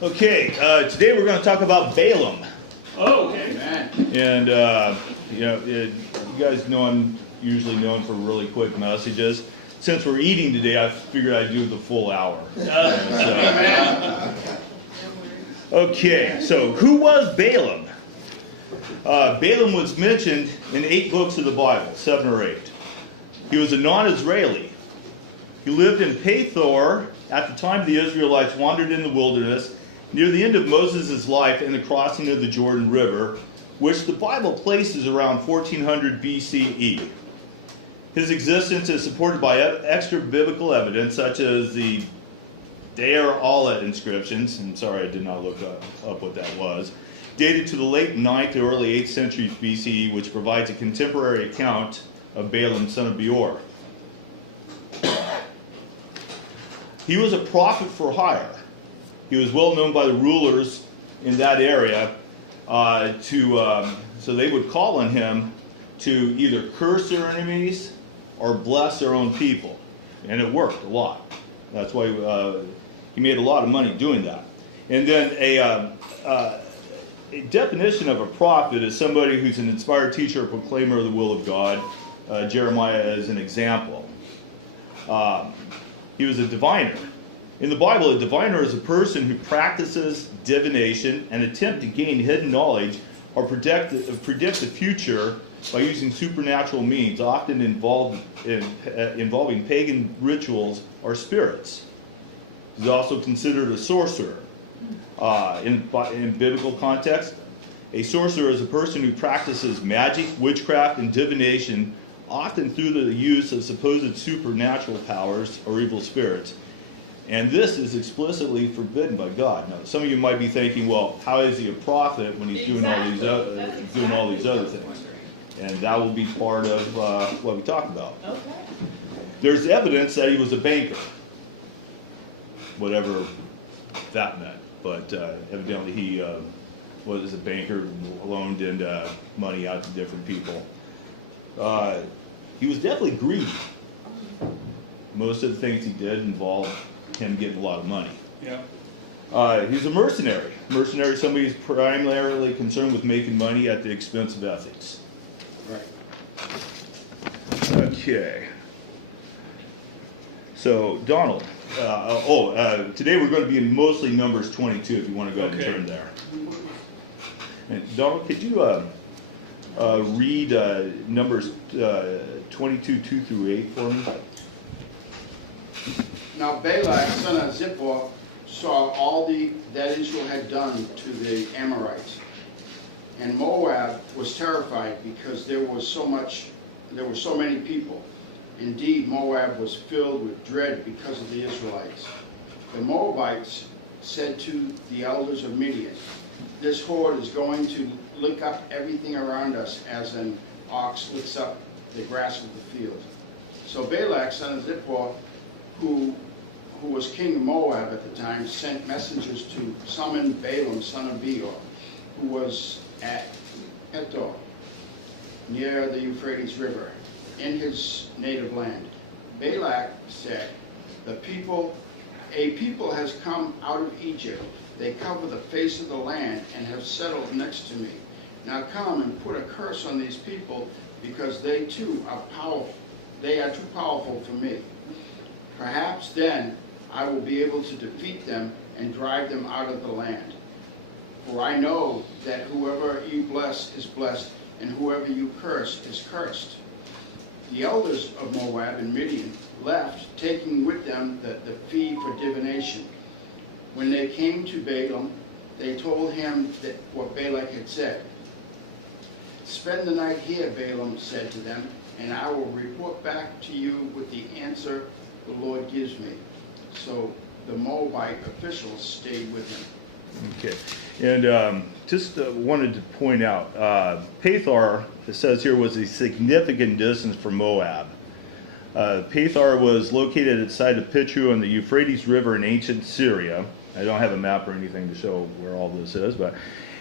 Okay, today we're going to talk about Balaam. Oh, okay. And, you guys know I'm usually known for really quick messages. Since we're eating today, I figured I'd do the full hour. Okay, so who was Balaam? Balaam was mentioned in 8 books of the Bible, 7 or 8. He was a non-Israeli. He lived in Pethor at the time the Israelites wandered in the wilderness near the end of Moses' life and the crossing of the Jordan River, which the Bible places around 1400 BCE. His existence is supported by extra biblical evidence, such as the Deir Allah inscriptions. I'm sorry I did not look up what that was. Dated to the late 9th to early 8th centuries BCE, which provides a contemporary account of Balaam, son of Beor. He was a prophet for hire. He was well known by the rulers in that area, so they would call on him to either curse their enemies or bless their own people. And it worked a lot. That's why he made a lot of money doing that. And then a definition of a prophet is somebody who's an inspired teacher or proclaimer of the will of God. Jeremiah as an example. He was a diviner. In the Bible, a diviner is a person who practices divination and attempt to gain hidden knowledge or predict the future by using supernatural means, often involving pagan rituals or spirits. He's also considered a sorcerer. In biblical context, a sorcerer is a person who practices magic, witchcraft, and divination, often through the use of supposed supernatural powers or evil spirits. And this is explicitly forbidden by God. Now, some of you might be thinking, well, how is he a prophet when he's doing all these other things? And that will be part of what we talk about. Okay. There's evidence that he was a banker, whatever that meant. But evidently he was a banker, loaned money out to different people. He was definitely greedy. Most of the things he did involved him getting a lot of money. Yeah. He's a mercenary. Mercenary is somebody who's primarily concerned with making money at the expense of ethics. Right. Okay. So, Donald. Today we're going to be in mostly Numbers 22, if you want to go ahead and turn there. And Donald, could you read Numbers 22, 2 through 8 for me? Now Balaam, son of Zippor, saw all that Israel had done to the Amorites. And Moab was terrified because there were so many people. Indeed, Moab was filled with dread because of the Israelites. The Moabites said to the elders of Midian, "This horde is going to lick up everything around us as an ox licks up the grass of the field." So Balak, son of Zippor, who was king of Moab at the time, sent messengers to summon Balaam, son of Beor, who was at Pethor, near the Euphrates River, in his native land. Balak said, "A people has come out of Egypt. They cover the face of the land and have settled next to me. Now come and put a curse on these people, because they too are powerful. They are too powerful for me. Perhaps then I will be able to defeat them and drive them out of the land. For I know that whoever you bless is blessed, and whoever you curse is cursed." The elders of Moab and Midian left, taking with them the fee for divination. When they came to Balaam, they told him that what Balak had said. "Spend the night here," Balaam said to them, "and I will report back to you with the answer the Lord gives me." So the Moabite officials stayed with him. Okay. And just wanted to point out, Pethor, it says here, was a significant distance from Moab. Pethor was located at the side of Pitru on the Euphrates River in ancient Syria. I don't have a map or anything to show where all this is, but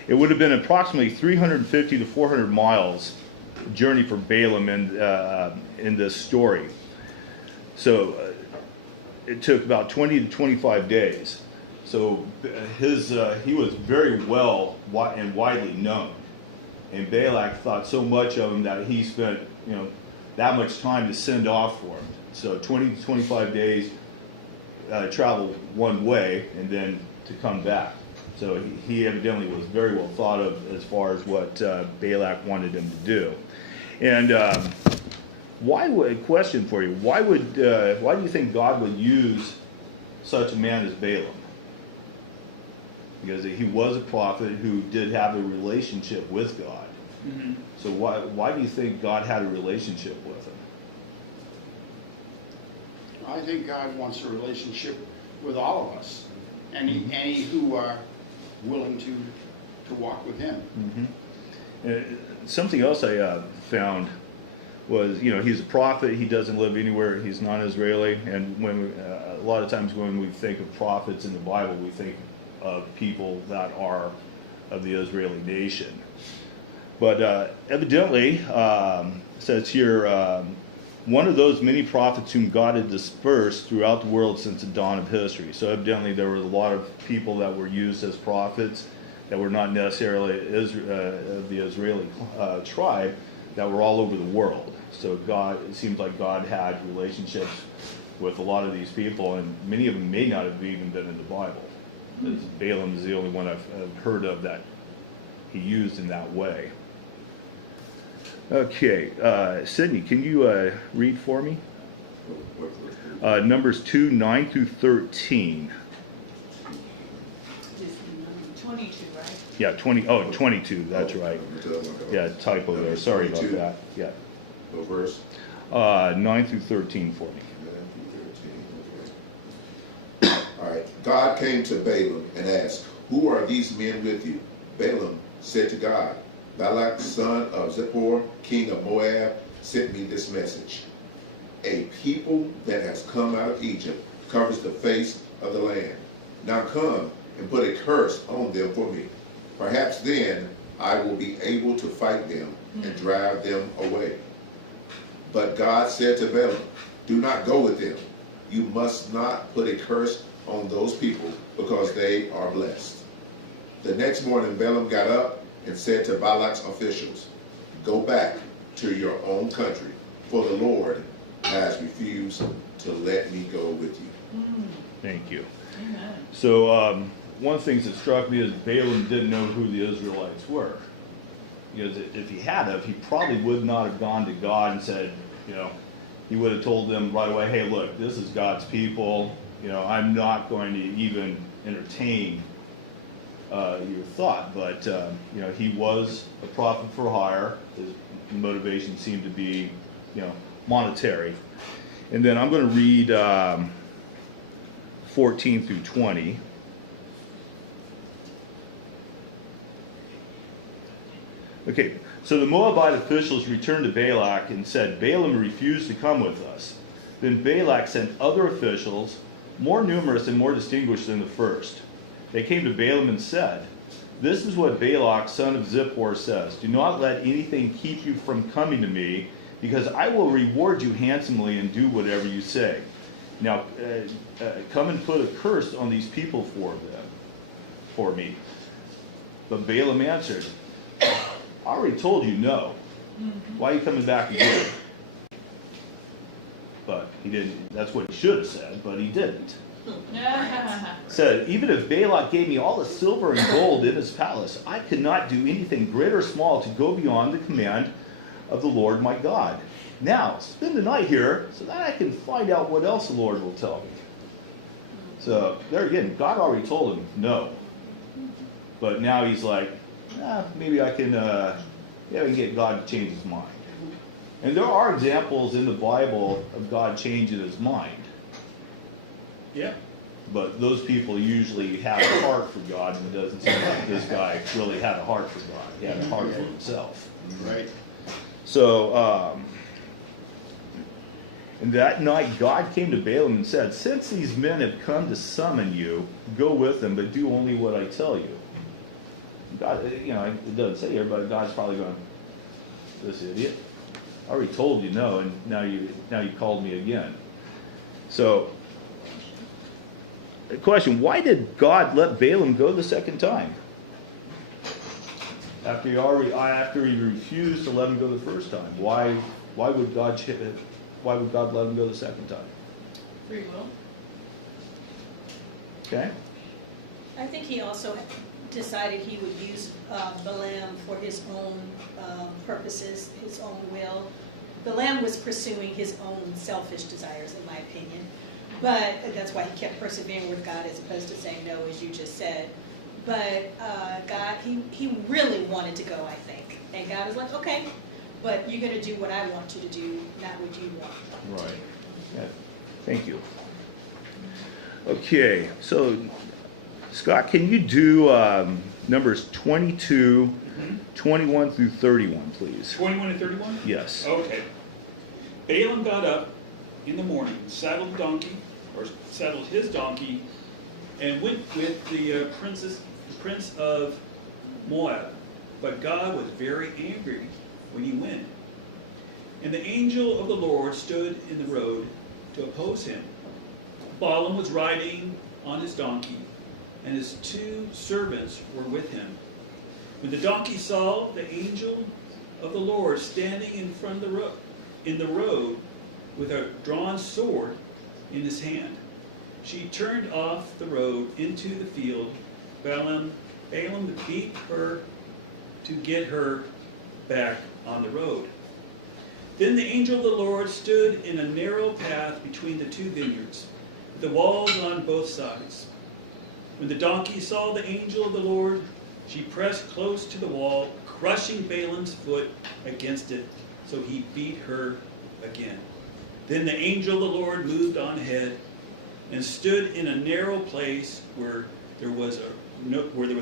it would have been approximately 350 to 400 miles journey for Balaam in this story. So it took about 20 to 25 days. So he was very well and widely known. And Balak thought so much of him that he spent, that much time to send off for him. So 20 to 25 days travel one way and then to come back. So he evidently was very well thought of as far as what Balak wanted him to do. And question for you, why do you think God would use such a man as Balaam? Because he was a prophet who did have a relationship with God. Mm-hmm. So why do you think God had a relationship with him? I think God wants a relationship with all of us, any who are willing to walk with Him. Mm-hmm. Something else I found was, he's a prophet. He doesn't live anywhere. He's non-Israeli. And when a lot of times when we think of prophets in the Bible, we think of people that are of the Israeli nation. But evidently, says here, one of those many prophets whom God had dispersed throughout the world since the dawn of history. So evidently there were a lot of people that were used as prophets that were not necessarily of the Israeli tribe, that were all over the world. So it seems like God had relationships with a lot of these people, and many of them may not have even been in the Bible. Balaam is the only one I've heard of that he used in that way. Okay, Sydney, can you read for me? Numbers 2, 9 through 13. 22, right? Yeah, 22, that's right. Yeah, typo there, sorry about that. Yeah. What verse? 9 through 13 for me. 9 through 13, okay. All right. God came to Balaam and asked, "Who are these men with you?" Balaam said to God, "Balak, son of Zippor, king of Moab, sent me this message. A people that has come out of Egypt covers the face of the land. Now come and put a curse on them for me. Perhaps then I will be able to fight them and drive them away." But God said to Balaam, "Do not go with them. You must not put a curse on those people, because they are blessed." The next morning Balaam got up and said to Balak's officials, "Go back to your own country, for the Lord has refused to let me go with you." Thank you. Amen. So one of the things that struck me is Balaam didn't know who the Israelites were. Because if he had he probably would not have gone to God and said, he would have told them right away, "Hey, look, this is God's people. I'm not going to even entertain your thought." But he was a prophet for hire. His motivation seemed to be, monetary. And then I'm going to read 14 through 20. Okay, so the Moabite officials returned to Balak and said, "Balaam refused to come with us." Then Balak sent other officials, more numerous and more distinguished than the first. They came to Balaam and said, "This is what Balak, son of Zippor, says. Do not let anything keep you from coming to me, because I will reward you handsomely and do whatever you say. Now, come and put a curse on these people for me." But Balaam answered, "I already told you no. Why are you coming back again?" But he didn't. That's what he should have said, but he didn't. Said, "Even if Balak gave me all the silver and gold in his palace, I could not do anything great or small to go beyond the command of the Lord my God. Now, spend the night here so that I can find out what else the Lord will tell me." So, there again, God already told him no. But now he's like, maybe I can get God to change his mind. And there are examples in the Bible of God changing his mind. Yeah. But those people usually have a heart for God, and it doesn't seem like this guy really had a heart for God. He had a heart for himself. Right. So, and that night God came to Balaam and said, "Since these men have come to summon you, go with them, but do only what I tell you." God, it doesn't say here, but God's probably going, "This idiot, I already told you no, and now you called me again." So a question. Why did God let Balaam go the second time? After he refused to let him go the first time. Why would God let him go the second time? Free will. Okay? I think he also decided he would use Balaam for his own purposes, his own will. Balaam was pursuing his own selfish desires, in my opinion. But that's why he kept persevering with God as opposed to saying no, as you just said. But God, he really wanted to go, I think. And God was like, okay, but you're going to do what I want you to do, not what you want. Right. Yeah. Thank you. Okay, so Scott, can you do numbers 22, 21 through 31, please? 21 and 31? Yes. Okay. Balaam got up in the morning, saddled his donkey, and went with the prince of Moab. But God was very angry when he went. And the angel of the Lord stood in the road to oppose him. Balaam was riding on his donkey, and his 2 servants were with him. When the donkey saw the angel of the Lord standing in front of the road with a drawn sword in his hand, she turned off the road into the field. Balaam beat her to get her back on the road. Then the angel of the Lord stood in a narrow path between the 2 vineyards, with the walls on both sides. When the donkey saw the angel of the Lord, she pressed close to the wall, crushing Balaam's foot against it, so he beat her again. Then the angel of the Lord moved on ahead and stood in a narrow place where there was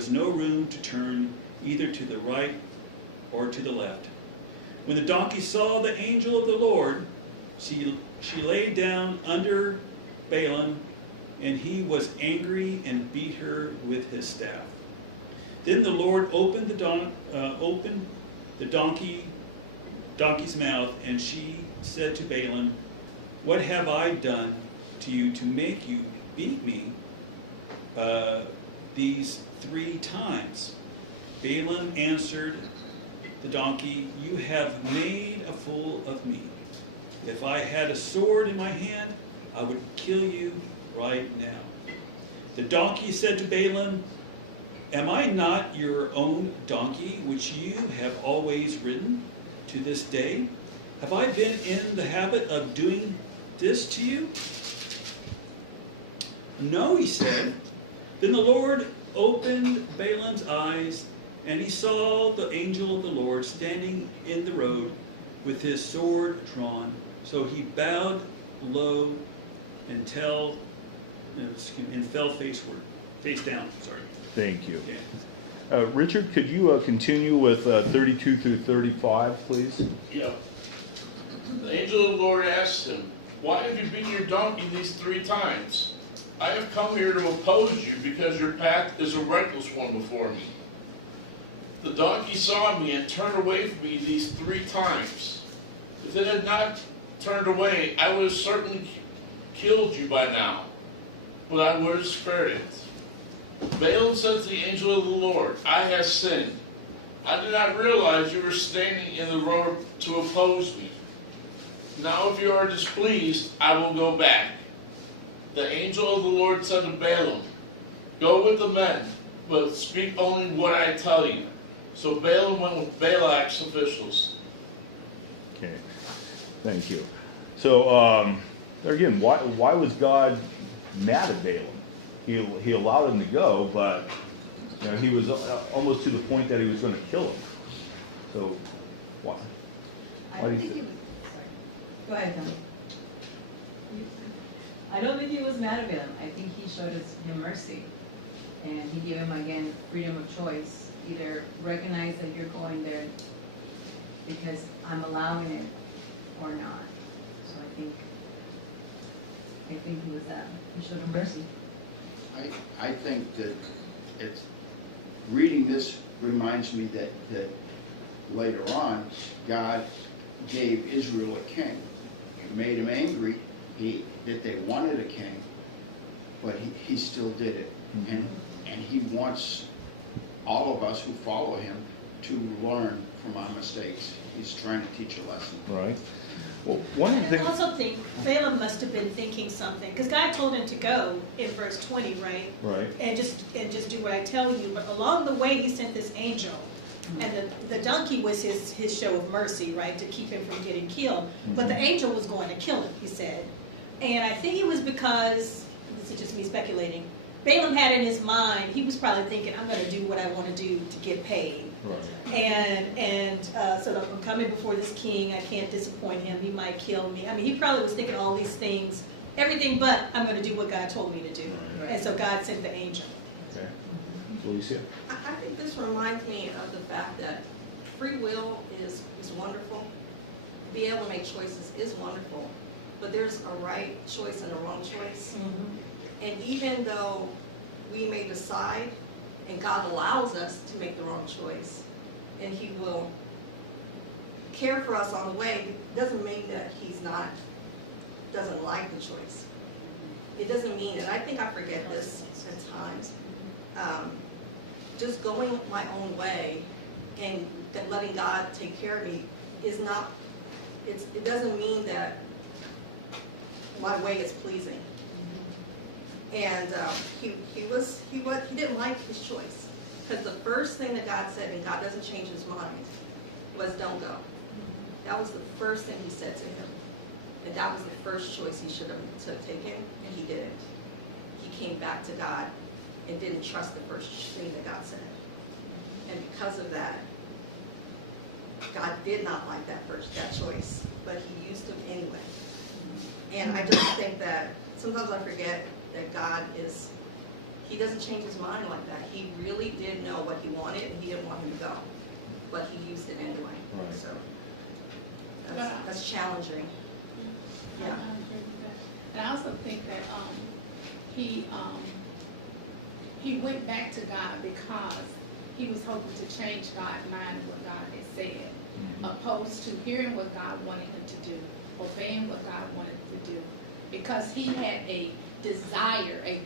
no room to turn either to the right or to the left. When the donkey saw the angel of the Lord, she lay down under Balaam, and he was angry and beat her with his staff. Then the Lord opened the donkey's mouth, and she said to Balaam, "What have I done to you to make you beat me these 3 times?" Balaam answered the donkey, "You have made a fool of me. If I had a sword in my hand, I would kill you right now." The donkey said to Balaam, "Am I not your own donkey, which you have always ridden to this day? Have I been in the habit of doing this to you?" "No," he said. Then the Lord opened Balaam's eyes, and he saw the angel of the Lord standing in the road with his sword drawn. So he bowed low and fell face down. Sorry. Thank you. Yeah. Richard, could you continue with 32 through 35, please? Yeah. The angel of the Lord asked him, "Why have you beaten your donkey these 3 times? I have come here to oppose you because your path is a reckless one before me. The donkey saw me and turned away from me these 3 times. If it had not turned away, I would have certainly killed you by now, but I would have spared it." Balaam said to the angel of the Lord, "I have sinned. I did not realize you were standing in the road to oppose me. Now if you are displeased, I will go back." The angel of the Lord said to Balaam, "Go with the men, but speak only what I tell you." So Balaam went with Balak's officials. Okay, thank you. So, again, why was God mad at Balaam? He allowed him to go, but he was almost to the point that he was going to kill him. So, why? I don't think he was, sorry. Go ahead, Tom. I don't think he was mad at him. I think he showed him mercy. And he gave him, again, freedom of choice. Either recognize that you're going there because I'm allowing it or not. So I think he was that. He showed him mercy. I think that it's, reading this reminds me that later on, God gave Israel a king. It made him angry that they wanted a king, but he still did it. And he wants all of us who follow him to learn from our mistakes. He's trying to teach a lesson. Right. Well, one of the I things. also think Balaam must have been thinking something, because God told him to go in verse 20, right? Right. And just do what I tell you. But along the way, he sent this angel, and the donkey was his show of mercy, right, to keep him from getting killed. But the angel was going to kill him, he said. And I think it was because, this is just me speculating, Balaam had in his mind, he was probably thinking, I'm going to do what I want to do to get paid. Right. And so I'm coming before this king, I can't disappoint him, he might kill me. I mean, he probably was thinking all these things, everything but I'm going to do what God told me to do. Right. And so God sent the angel. Okay. Alicia? I think this reminds me of the fact that free will is wonderful. Be able to make choices is wonderful, but there's a right choice and a wrong choice. And even though we may decide, and God allows us to make the wrong choice, and he will care for us on the way, it doesn't mean that he's doesn't like the choice. It doesn't mean, and I think I forget this at times, just going my own way and letting God take care of me is not, it doesn't mean that my way is pleasing. And he didn't like his choice, because the first thing that God said, and God doesn't change his mind, was don't go. That was the first thing he said to him, and that was the first choice he should have taken, and he didn't. He came back to God and didn't trust the first thing that God said, and because of that, God did not like that choice, but he used him anyway. And I just think that sometimes I forget that God he doesn't change his mind like that. He really did know what he wanted, and he didn't want him to go, but he used it anyway. Right. So that's challenging. I agree with that. And I also think that he went back to God because he was hoping to change God's mind and what God had said, opposed to hearing what God wanted him to do, obeying what God wanted him to do, because he had a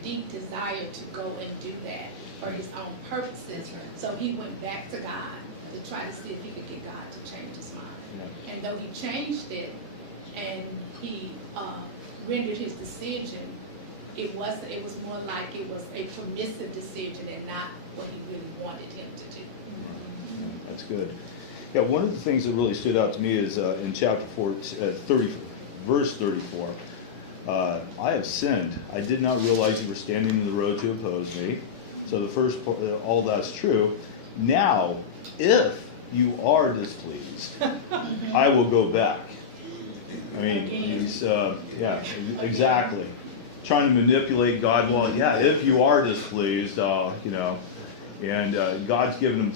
deep desire to go and do that for his own purposes. So he went back to God to try to see if he could get God to change his mind. Yeah. And though he changed it and he rendered his decision, it was more like it was a permissive decision and not what he really wanted him to do. That's good. Yeah, one of the things that really stood out to me is in chapter 4, verse 34. I have sinned. I did not realize you were standing in the road to oppose me. So the first part, all that's true. Now, if you are displeased, I will go back. I mean, he's, yeah, exactly. Trying to manipulate God. Well, yeah, if you are displeased, you know, and God's given him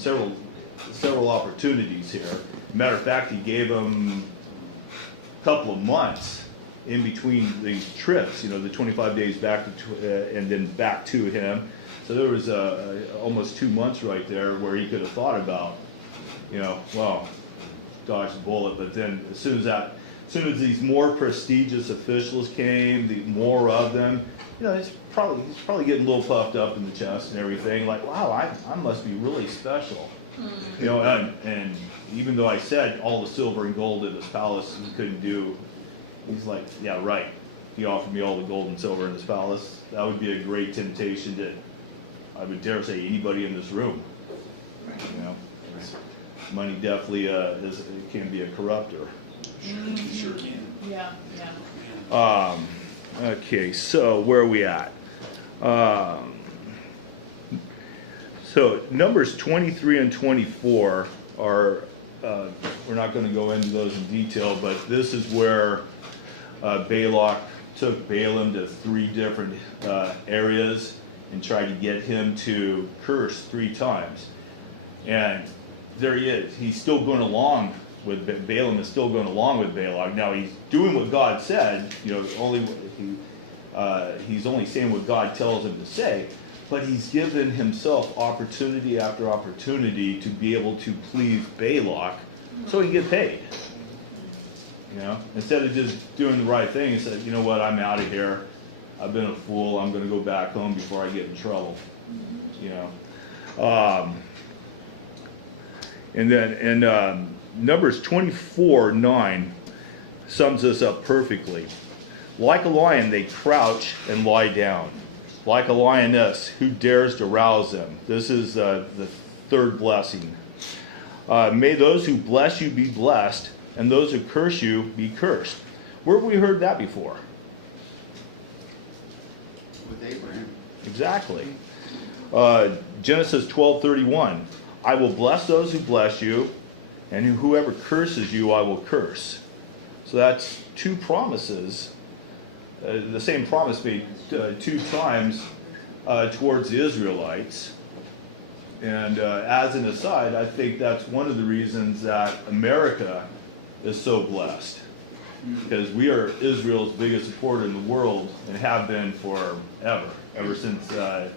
several opportunities here. Matter of fact, he gave him a couple of months in between these trips, you know, the 25 days back to, and then back to him. So there was almost 2 months right there where he could have thought about, you know, well, dodge the bullet. But then as soon as these more prestigious officials came, the more of them, you know, he's probably getting a little puffed up in the chest and everything. Like, wow, I must be really special. You know, and even though I said all the silver and gold in this palace he couldn't do, he's like, yeah, right. He offered me all the gold and silver in this palace. That would be a great temptation to, I would dare say, anybody in this room. You know, money definitely can be a corrupter. Sure can. Yeah. Okay, so where are we at? So Numbers 23 and 24 are, we're not going to go into those in detail, but this is where Balak took Balaam to 3 different areas and tried to get him to curse 3 times. And there he is. He's still going along with Balaam is still going along with Balak. Now he's doing what God said. You know, he's only saying what God tells him to say. But he's given himself opportunity after opportunity to be able to please Balak so he can get paid. You know, instead of just doing the right thing, he said, you know what, I'm out of here. I've been a fool. I'm going to go back home before I get in trouble. You know. And then in Numbers 24:9 sums this up perfectly. Like a lion, they crouch and lie down. Like a lioness, who dares to rouse them? This is the third blessing. May those who bless you be blessed, and those who curse you be cursed. Where have we heard that before? With Abraham. Exactly. Genesis 12:31. I will bless those who bless you, and whoever curses you, I will curse. So that's two promises. The same promise made two times towards the Israelites. And as an aside, I think that's one of the reasons that America is so blessed. Because we are Israel's biggest supporter in the world and have been forever. Ever since the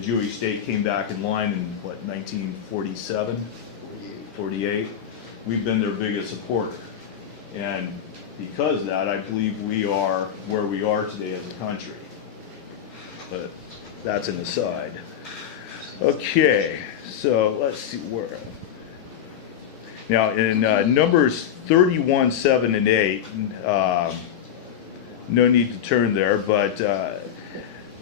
Jewish state came back in line in, 1947? 48. We've been their biggest supporter. And because of that, I believe we are where we are today as a country. But that's an aside. Okay, so let's see where. Now in Numbers 31:7 and 8, no need to turn there, but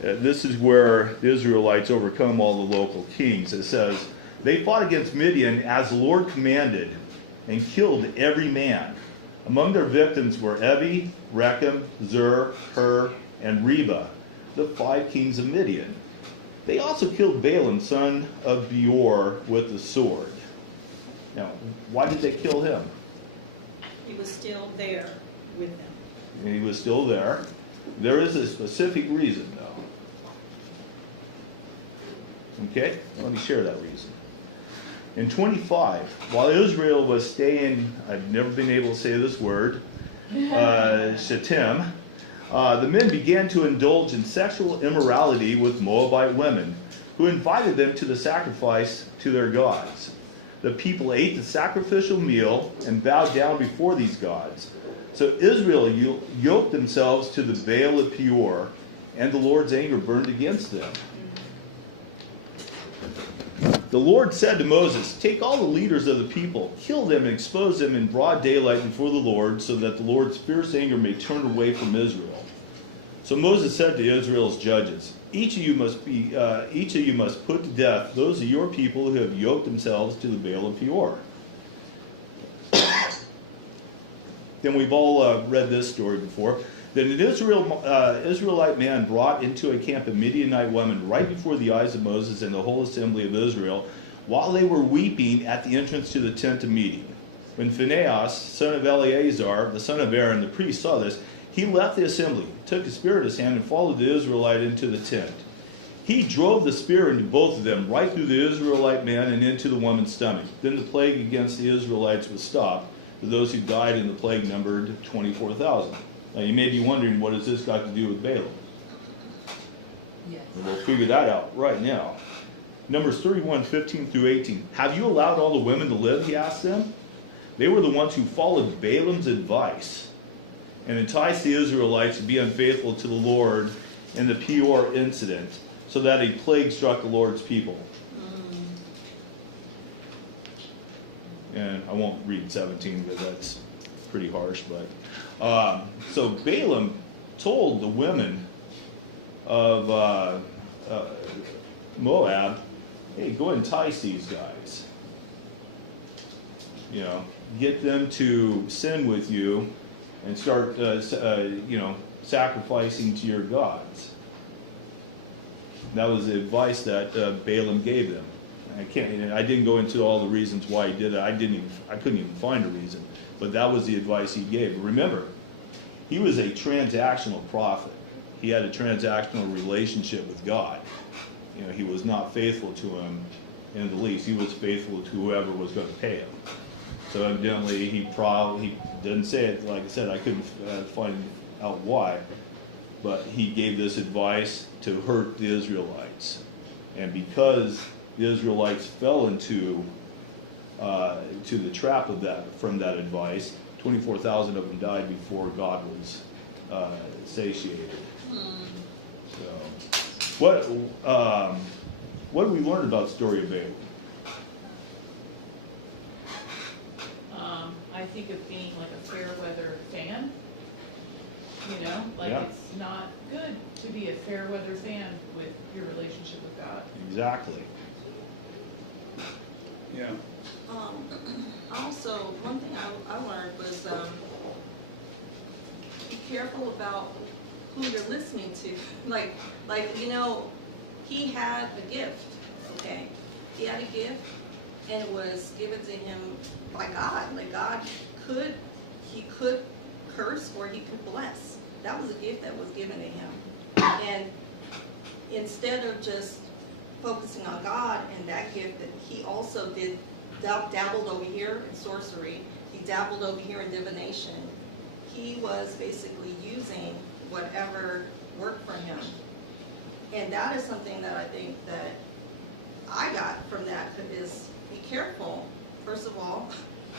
this is where the Israelites overcome all the local kings. It says, they fought against Midian as the Lord commanded and killed every man. Among their victims were Evi, Rechem, Zur, Hur, and Reba, the 5 kings of Midian. They also killed Balaam, son of Beor, with the sword. Now, why did they kill him? He was still there with them. He was still there. There is a specific reason, though. Okay? Let me share that reason. In 25, while Israel was staying, I've never been able to say this word, Shittim, the men began to indulge in sexual immorality with Moabite women, who invited them to the sacrifice to their gods. The people ate the sacrificial meal and bowed down before these gods. So Israel yoked themselves to the Baal of Peor, and the Lord's anger burned against them. The Lord said to Moses, take all the leaders of the people, kill them and expose them in broad daylight before the Lord, so that the Lord's fierce anger may turn away from Israel. So Moses said to Israel's judges, each of you must put to death those of your people who have yoked themselves to the Baal of Peor. Then we've all read this story before. Then an Israelite man brought into a camp of Midianite women right before the eyes of Moses and the whole assembly of Israel, while they were weeping at the entrance to the tent of meeting. When Phinehas, son of Eleazar, the son of Aaron, the priest, saw this, he left the assembly, took a spear in his hand, and followed the Israelite into the tent. He drove the spear into both of them, right through the Israelite man and into the woman's stomach. Then the plague against the Israelites was stopped. For those who died in the plague numbered 24,000. Now you may be wondering, what has this got to do with Balaam? Yes. We'll figure that out right now. Numbers 31:15 through 18. Have you allowed all the women to live, he asked them. They were the ones who followed Balaam's advice and enticed the Israelites to be unfaithful to the Lord in the Peor incident, so that a plague struck the Lord's people. And I won't read 17 because that's pretty harsh, but so Balaam told the women of Moab, hey, go entice these guys. You know, get them to sin with you and start, sacrificing to your gods. That was the advice that Balaam gave them. I didn't go into all the reasons why he did it. I couldn't even find a reason. But that was the advice he gave. Remember, he was a transactional prophet. He had a transactional relationship with God. You know, he was not faithful to him in the least. He was faithful to whoever was going to pay him. So evidently, he didn't say it. Like I said, I couldn't find out why. But he gave this advice to hurt the Israelites. And because the Israelites fell into to the trap of that, from that advice, 24,000 of them died before God was satiated. What have we learned about the story of Balaam? I think of being like a fair weather fan. You know, like Yeah. it's not good to be a fair weather fan with your relationship with God. Exactly. Yeah. Also, one thing I learned was, be careful about who you're listening to. Like, you know, he had a gift, okay? He had a gift, and it was given to him by God. Like, God he could curse or he could bless. That was a gift that was given to him. And instead of just focusing on God and that gift, that he also dabbled over here in sorcery. He dabbled over here in divination. He was basically using whatever worked for him. And that is something that I think that I got from that is be careful, first of all,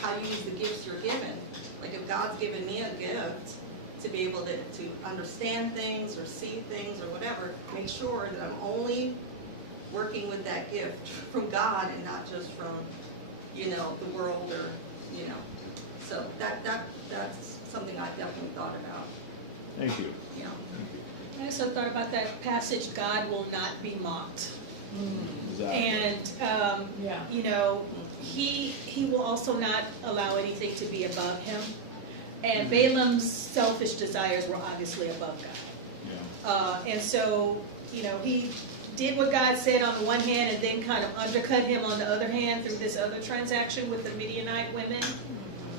how you use the gifts you're given. Like if God's given me a gift to be able to understand things or see things or whatever, make sure that I'm only working with that gift from God and not just from, you know, the world or, you know. So that's something I definitely thought about. Thank you. Yeah. I also thought about that passage, God will not be mocked. Exactly. And, Yeah. you know, he will also not allow anything to be above him. And Balaam's selfish desires were obviously above God. Yeah. And so, you know, he did what God said on the one hand and then kind of undercut him on the other hand through this other transaction with the Midianite women.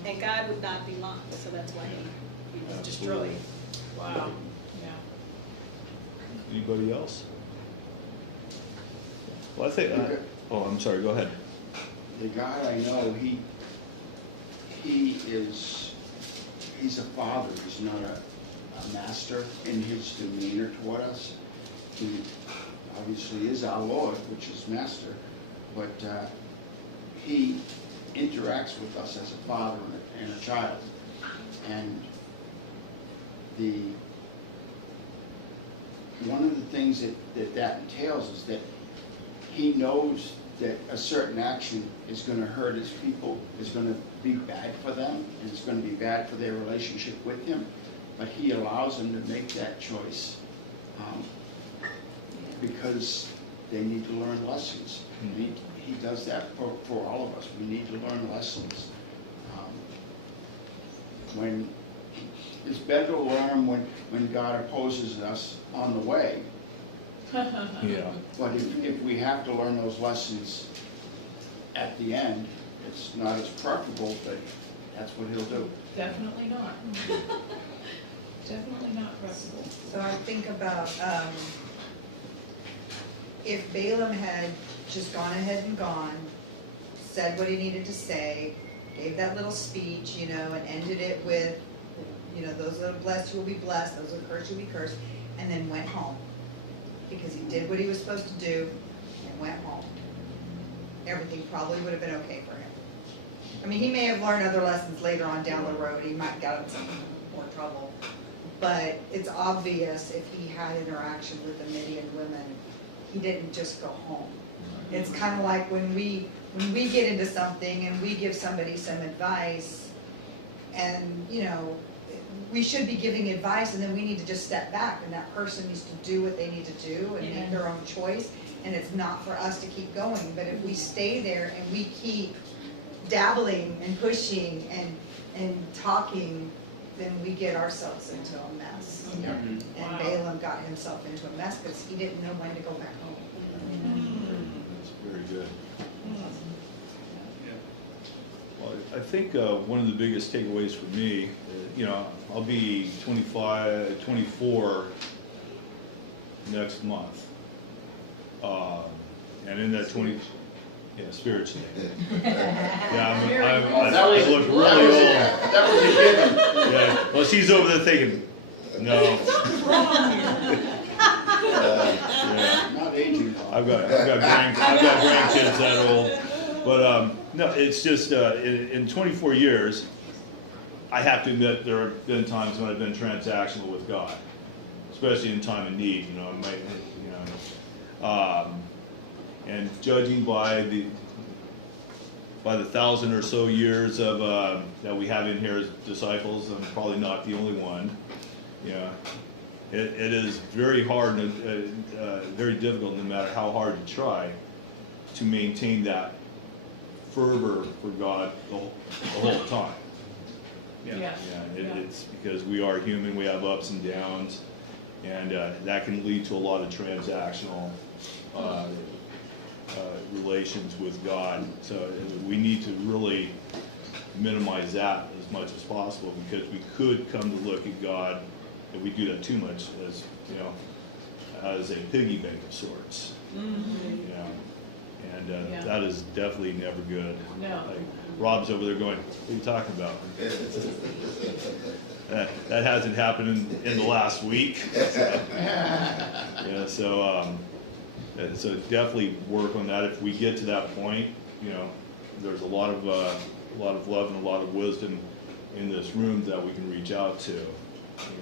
And God would not be mocked, so that's why he was destroyed. Wow. Yeah. Anybody else? Well, I think. Oh, I'm sorry. Go ahead. The guy I know, he's a father. He's not a master in his demeanor toward us. He obviously is our Lord, which is master, but he interacts with us as a father and a child. And one of the things that entails is that he knows that a certain action is going to hurt his people, is going to be bad for them, and it's going to be bad for their relationship with him, but he allows them to make that choice because they need to learn lessons. He does that for all of us. We need to learn lessons. When it's better to learn when God opposes us on the way. Yeah. But if we have to learn those lessons at the end, it's not as preferable, but that's what he'll do. Definitely not. Definitely not preferable. So I think about, if Balaam had just gone ahead and gone, said what he needed to say, gave that little speech, you know, and ended it with, you know, those that are blessed will be blessed, those that are cursed will be cursed, and then went home. Because he did what he was supposed to do and went home. Everything probably would have been okay for him. I mean, he may have learned other lessons later on down the road. He might have gotten in some more trouble. But it's obvious if he had interaction with the Midian women, he didn't just go home. It's kind of like when we get into something and we give somebody some advice, and, you know, we should be giving advice, and then we need to just step back, and that person needs to do what they need to do and make their own choice, and it's not for us to keep going. But if we stay there and we keep dabbling and pushing and talking, then we get ourselves into a mess. And Balaam got himself into a mess because he didn't know when to go back home. That's very good. Well, I think one of the biggest takeaways for me, you know, I'll be 24 next month. And in that 20, yeah, spiritually. Yeah, I look really old. That was a given. Yeah, well, she's over there thinking, no. Yeah. Not aging. I've got grandkids that old. But no, it's just in 24 years, I have to admit there have been times when I've been transactional with God, especially in time of need. You know, And judging by the 1,000 or so years of that we have in here as disciples, I'm probably not the only one. Yeah, it is very hard and very difficult, no matter how hard you try, to maintain that fervor for God the whole time. Yeah. It's because we are human, we have ups and downs, and that can lead to a lot of transactional relations with God. So we need to really minimize that as much as possible, because we could come to look at God, if we do that too much, as, you know, as a piggy bank of sorts. Mm-hmm. You know, and Yeah. that is definitely never good. No. Like, Rob's over there going, "What are you talking about?" That hasn't happened in the last week. So definitely work on that. If we get to that point, you know, there's a lot of love and a lot of wisdom in this room that we can reach out to. You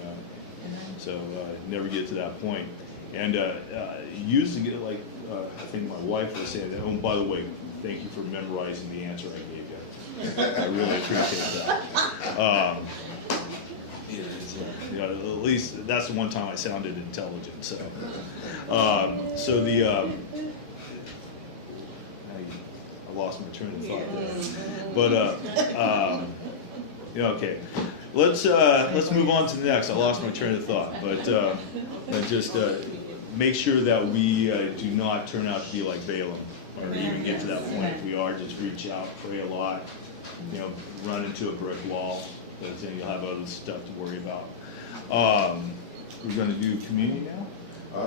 know, so never get to that point. And used to get, like, I think my wife was saying that. Oh, and by the way, thank you for memorizing the answer I gave you. I really appreciate that. You know, at least that's the one time I sounded intelligent. So, I lost my train of thought there. But yeah, okay. Let's move on to the next. I lost my train of thought, but just make sure that we do not turn out to be like Balaam, or even get to that point. If we are, just reach out, pray a lot. You know, run into a brick wall, because then you'll have other stuff to worry about. We're going to do communion now.